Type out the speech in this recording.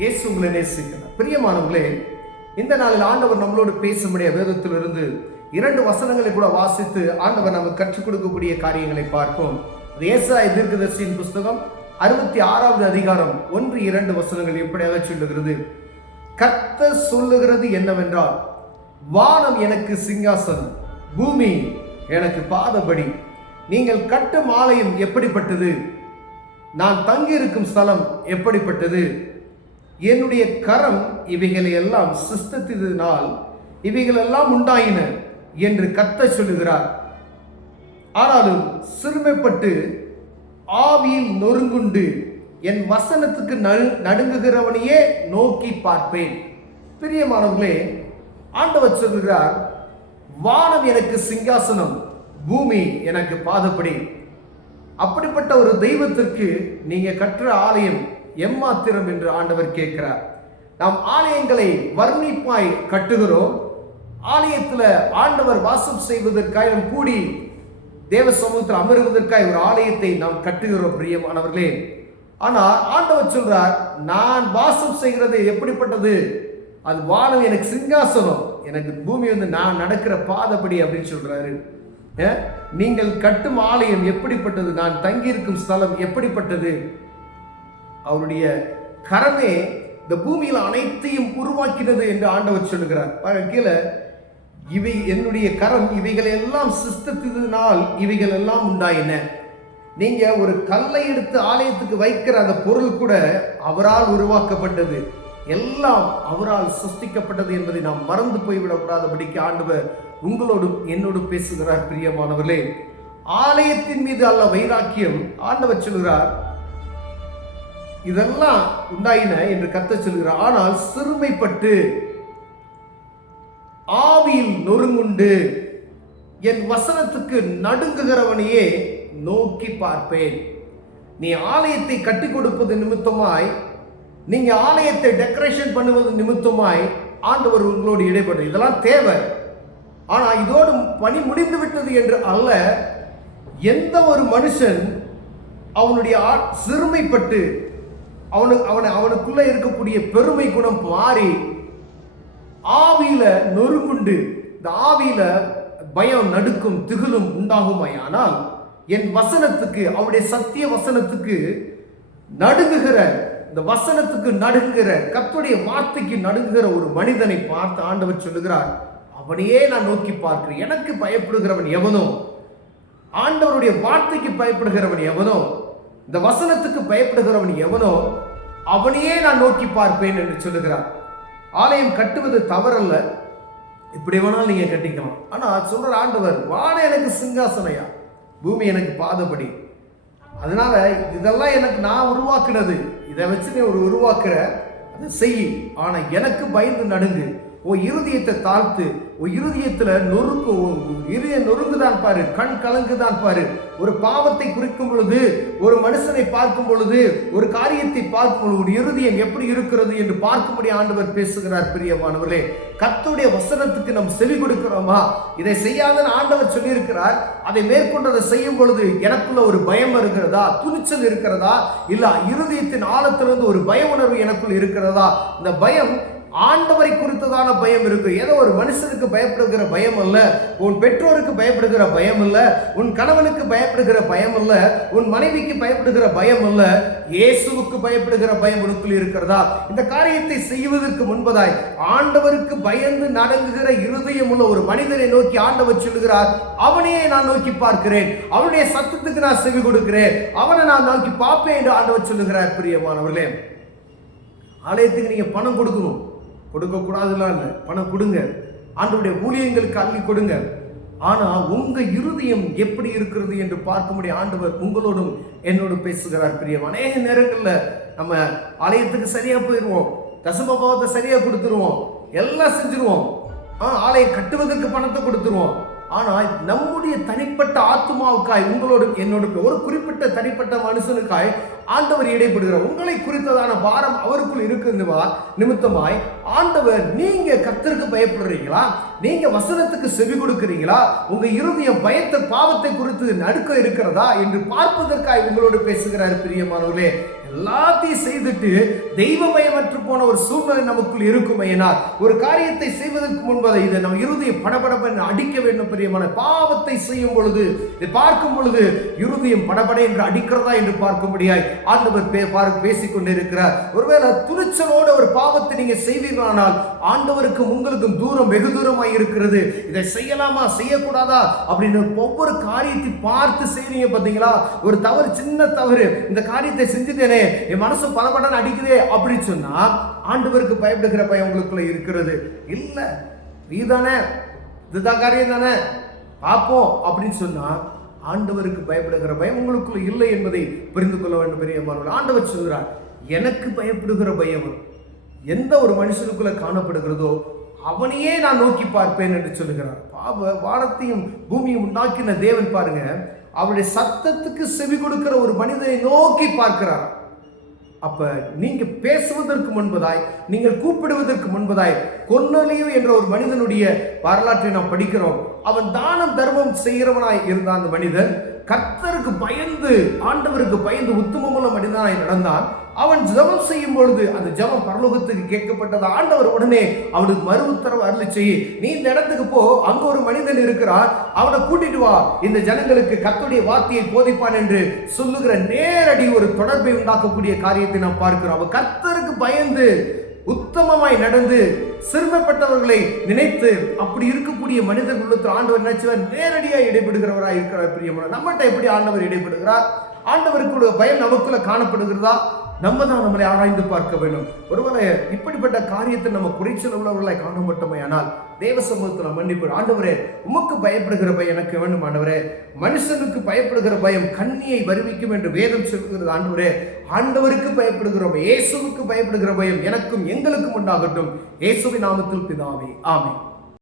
இயேசு உங்களை நேசிக்கிறார். பிரியமானவர்களே, இந்த நாளில் ஆண்டவர் நம்மளோடு பேசும்படிய வேதத்திலிருந்து 2 வசனங்களை கூட வாசித்து ஆண்டவர் நமக்கு கற்றுக் கொடுக்கக்கூடிய காரியங்களை பார்ப்போம். ஏசாயா தீர்க்கதரிசியின் புஸ்தகம் 66வது அதிகாரம் 1-2 வசனங்கள் இப்படியாக சொல்லுகிறது. கர்த்தர் சொல்லுகிறது என்னவென்றால், வானம் எனக்கு சிங்காசனம், பூமி எனக்கு பாதபடி. நீங்கள் கட்டும் ஆலயம் எப்படிப்பட்டது, நான் தங்கியிருக்கும் ஸ்தலம் எப்படிப்பட்டது. என்னுடைய கரம் இவைகளை எல்லாம் சிருஷ்டித்ததினால் இவைகளெல்லாம் உண்டாயின என்று கர்த்தர் சொல்லுகிறார். ஆனாலும் சிறுமைப்பட்டு ஆவியில் நொறுங்குண்டு என் வசனத்துக்கு நடுங்குகிறவனையே நோக்கி பார்ப்பேன். பிரியமானவர்களே, ஆண்டவர் சொல்கிறார், வானம் எனக்கு சிங்காசனம், பூமி எனக்கு பாதப்படி. அப்படிப்பட்ட ஒரு தெய்வத்திற்கு நீங்க கற்ற ஆலயம் எம்மாத்திரம் என்று ஆண்டவர் கேட்கிறார். நாம் ஆலயங்களை வர்ணிப்பாய் கட்டுகிறோம். ஆலயத்தில் ஆண்டவர் வாசம் செய்வதற்காக நாம் கூடி தேவ சமூகத்தில் அமருவதற்காக ஒரு ஆலயத்தை நாம் கட்டுகிறோம் பிரியமானவர்களே. ஆனால் ஆண்டவர் சொல்றார், நான் வாசம் செய்கிறது எப்படிப்பட்டது, அது வானம் எனக்கு சிங்காசனம், எனக்கு பூமி நான் நடக்கிற பாதப்படி அப்படின்னு சொல்றாரு. நீங்கள் கட்டும் ஆலயம் எப்படிப்பட்டது, நான் தங்கியிருக்கும் ஸ்தலம் எப்படிப்பட்டது. அவருடைய கரமே இந்த பூமியில் அனைத்தையும் உருவாக்கினது என்று ஆண்டவர் சொல்லுகிறார். கீழே, இவை என்னுடைய கரம் இவைகளை எல்லாம் சிருஷ்டித்ததினால் இவைகள் எல்லாம் உண்டாயின. நீங்க ஒரு கல்லை எடுத்து ஆலயத்துக்கு வைக்கிற அந்த பொருள் கூட அவரால் உருவாக்கப்பட்டது, எல்லாம் அவரால் சிருஷ்டிக்கப்பட்டது என்பதை நாம் மறந்து போய்விடக்கூடாதபடிக்கு ஆண்டவர் உங்களோடும் என்னோடும் பேசுகிறார். பிரியமானவர்களே, ஆலயத்தின் மீது அல்ல வைராக்கியம். ஆண்டவர் சொல்கிறார், இதெல்லாம் உண்டாயின என்று கர்த்தர் சொல்கிறார். ஆனால் சிறுமைப்பட்டு ஆவியில் நொறுங்குண்டு என் வசனத்துக்கு நடுங்குகிறவனையே நோக்கி பார்ப்பேன். நீ ஆலயத்தை கட்டி கொடுப்பது நிமித்தமாய், நீங்க ஆலயத்தை டெக்கரேஷன் பண்ணுவது நிமித்தமாய் ஆண்டவர் உங்களோடு இடைப்படும். இதெல்லாம் தேவை. ஆனா இதோடு பணி முடிந்து விட்டது என்று அல்ல. எந்த ஒரு மனுஷன் அவனுடைய சிறுமைப்பட்டு அவனுக்குள்ள இருக்கக்கூடிய பெருமை குணம் மாறி ஆவியில நொறுங்குண்டு, இந்த ஆவியில பயம், நடுக்கும், திகிலும் உண்டாகுமாயானால் என் வசனத்துக்கு, அவருடைய சத்திய வசனத்துக்கு நடுங்குகிற, இந்த வசனத்துக்கு நடுங்குகிற, கர்த்தருடைய வார்த்தைக்கு நடுங்குகிற ஒரு மனிதனை பார்த்து ஆண்டவர் சொல்லுகிறார், அவனையே நான் நோக்கி பார்க்கிறேன். எனக்கு பயப்படுகிறவன் எவனோ, ஆண்டவருடைய வார்த்தைக்கு பயப்படுகிறவன் எவனோ, இந்த வசனத்துக்கு பயப்படுகிறவன் எவனோ, அவனையே நான் நோக்கி பார்ப்பேன் என்று சொல்லுகிறார். ஆலயம் கட்டுவது தவறல்ல, இப்படி வேணாலும் நீங்க கட்டிக்கலாம். ஆனா சொல்ற ஆண்டவர், வானம் எனக்கு சிங்காசனையா, பூமி எனக்கு பாதபடி. அதனால இதெல்லாம் எனக்கு நான் உருவாக்குனது, இதை வச்சு நீ ஒரு உருவாக்குற, அதை செய். ஆனா எனக்கு பயந்து நடுங்கு, உன் இருதயத்தை தாழ்த்து, உன் இருதயத்துல நொறுக்கு, இருதய நொறுங்குதான் பாரு, கண் கலங்குதான் பாரு. ஒரு பாவத்தை குறிக்கும் பொழுது, ஒரு மனுஷனை பார்க்கும் பொழுது, ஒரு காரியத்தை பார்க்கும் பொழுது ஒரு இருதயம் எப்படி இருக்கிறது என்று பார்க்கும்படி ஆண்டவர் பேசுகிறார். பிரியமானவர்களே, கர்த்தருடைய வசனத்துக்கு நாம் செவி கொடுக்கிறோமா? இதை செய்யாதன்னு ஆண்டவர் சொல்லியிருக்கிறார். அதை மேற்கொண்டு அதை செய்யும் பொழுது எனக்குள்ள ஒரு பயம் இருக்கிறதா, துணிச்சல் இருக்கிறதா, இல்ல இருதயத்தின் ஆழத்திலிருந்து ஒரு பய உணர்வு எனக்குள் இருக்கிறதா? இந்த பயம் ஆண்டவரை குறித்ததான பயம் இருக்கு. ஏதோ ஒரு மனுஷனுக்கு பயப்படுகிற பயம் அல்ல, உன் பெற்றோருக்கு பயப்படுகிற பயம் அல்ல, உன் கணவனுக்கு பயப்படுகிற பயம் அல்ல, உன் மனைவிக்கு பயப்படுகிற பயம் அல்ல, இயேசுவுக்கு பயப்படுகிற பயம் உனக்குள் இருக்கிறதா? இந்த காரியத்தை செய்வதற்கு முன்பதாய் ஆண்டவருக்கு பயந்து நடங்குகிற இருதயம் உள்ள ஒரு மனிதனை நோக்கி ஆண்டவர் சொல்லுகிறார், அவனையே நான் நோக்கி பார்க்கிறேன், அவனுடைய சத்தத்துக்கு நான் செவி கொடுக்கிறேன், அவனை நான் நோக்கி பார்ப்பேன் என்று ஆண்டவர் சொல்லுகிறார். பிரியமானவர்களே, ஆலயத்துக்கு நீங்க பணம் கொடுக்கணும், கொடுக்கக்கூடாதுலாம் இல்லை, பணம் கொடுங்க, ஆண்டவருடைய ஊழியங்களுக்கு அள்ளி கொடுங்க. ஆனா உங்க இருதயம் எப்படி இருக்கிறது என்று பார்க்கும்படி ஆண்டவர் உங்களோடும் என்னோடும் பேசுகிறார். பிரியம், அநேக நேரங்கள்ல நம்ம ஆலயத்துக்கு சரியா போயிடுவோம், தசமபாவத்தை சரியா கொடுத்துருவோம், எல்லாம் செஞ்சிருவோம், ஆலயம் கட்டுவதற்கு பணத்தை கொடுத்துருவோம். ஆனால் நம்முடைய தனிப்பட்ட ஆத்மாவுக்காய், உங்களோடும் என்னோட ஒரு குறிப்பிட்ட தனிப்பட்ட மனுஷனுக்காய் ஆண்டவர் இடைப்படுகிறார். உங்களை குறித்ததான பாரம் அவருக்குள் இருக்கிறதுவா நிமித்தமாய் ஆண்டவர், நீங்க கர்த்தருக்கு பயப்படுறீங்களா, நீங்க வசனத்துக்கு செவி கொடுக்கிறீங்களா, உங்க இருதயம் பயத்தை, பாவத்தை குறித்து நடுக்க இருக்கிறதா என்று பார்ப்பதற்காய் உங்களோடு பேசுகிறார். பிரியமானவர்களே, எல்லாத்தையும் செய்துட்டு தெய்வ பயமற்று போன ஒரு சூழ்நிலை நமக்குள் இருக்குமையினால் ஒரு காரியத்தை செய்வதற்கு முன்பதை இதை நம்ம இருதயம் படபடப்ப அடிக்க வேண்டும். பிரியமான பாவத்தை செய்யும் பொழுது இதை பார்க்கும் பொழுது இருதயம் படபட என்று அடிக்கிறதா என்று பார்க்க முடியாது. ஆண்டவர் பேசிக் கொண்டிருக்கிறார். ஒருவேளை துணிச்சலோடு ஒரு பாவத்தை நீங்க செய்வீர்களானால் ஆண்டவருக்கும் உங்களுக்கும் தூரம் வெகு தூரமாய் இருக்கிறது. இதை செய்யலாமா செய்யக்கூடாதா அப்படின்னு ஒவ்வொரு காரியத்தை பார்த்து செய்வீங்க பார்த்தீங்களா? ஒரு தவறு, சின்ன தவறு, இந்த காரியத்தை செஞ்சுட்டேனே, என் மனசு பலபடன்னு அடிக்குதே அப்படின்னு சொன்னா ஆண்டவருக்கு பயப்படுகிற பயம் உங்களுக்குள்ள இருக்கிறது இல்ல. இதுதானே, இதுதான் காரியம் தானே, பார்ப்போம் அப்படின்னு சொன்னா ஆண்டவருக்கு பயப்படுகிற பயம் உங்களுக்குள்ள இல்லை என்பதை புரிந்து கொள்ள வேண்டும். பெரியமானவர்கள், ஆண்டவர் சொல்கிறார், எனக்கு பயப்படுகிற பயம் எந்த ஒரு மனுஷனுக்குள்ள காணப்படுகிறதோ அவனையே நான் நோக்கி பார்ப்பேன் என்று சொல்லுகிறார். வானத்தையும் பூமியும் உண்டாக்கின தேவன் பாருங்க, அவருடைய சத்தத்துக்கு செவி கொடுக்கிற ஒரு மனிதனை நோக்கி பார்க்கிறார். அப்ப நீங்க பேசுவதற்கு முன்பதாய், நீங்கள் கூப்பிடுவதற்கு முன்பதாய், கொர்நேலியு என்ற ஒரு மனிதனுடைய வரலாற்றை நாம் படிக்கிறோம். அவன் தானம் தர்மம் செய்கிறவனாய் இருந்த அந்த மனிதன் கர்த்தருக்கு பயந்து, ஆண்டவருக்கு பயந்து உத்தமமுள்ள மனிதனாய் நடந்தான். அவன் ஜெபம் செய்யும் பொழுது அந்த ஜெபம் பரலோகத்துக்கு கேட்கப்பட்டது. ஆண்டவர் உடனே அவனுக்கு மறு உத்தரவு அருளி செய்ய, நீ இந்த இடத்துக்கு போ, அங்க ஒரு மனிதன் இருக்கிறார், அவனை கூட்டிட்டு வா, இந்த ஜனங்களுக்கு கர்த்தருடைய வார்த்தையை போதிப்பான் என்று சொல்லுகிற நேரடி ஒரு தொடர்பை உண்டாக்கக்கூடிய காரியத்தை நாம் பார்க்கிறோம். அவன் கர்த்தருக்கு பயந்து உத்தமமாய் நடந்து சிறுமைப்பட்டவர்களை நினைத்து அப்படி இருக்கக்கூடிய மனிதர்களுக்கு ஆண்டவர் நினைச்சவர் நேரடியாக இடைபடுகிறவராக இருக்கிறார். பிரியமான, நம்மகிட்ட எப்படி ஆண்டவர் இடைபடுகிறார்? ஆண்டவருக்கு பயம் நமக்குள்ள காணப்படுகிறதா? நம்ம தான் நம்மளை ஆராய்ந்து பார்க்க வேண்டும். ஒருவேளை இப்படிப்பட்ட காரியத்தை நம்ம குறைச்சல் உள்ளவர்களாய் காண மாட்டோமே, ஆனால் தேவ சமூகத்தில் மன்னிப்பு. ஆண்டவரே, உமக்கு பயப்படுகிற பயம் எனக்கு வேண்டும். ஆண்டவரே, மனுஷனுக்கு பயப்படுகிற பயம் கண்ணியை வருவிக்கும் என்று வேதம் சொல்கிறது. ஆண்டவரே, ஆண்டவருக்கு பயப்படுகிற பயம், இயேசுவுக்கு பயப்படுகிற பயம் எனக்கும் எங்களுக்கும் உண்டாகட்டும். இயேசுவின் நாமத்தில் பிதாவே, ஆமென்.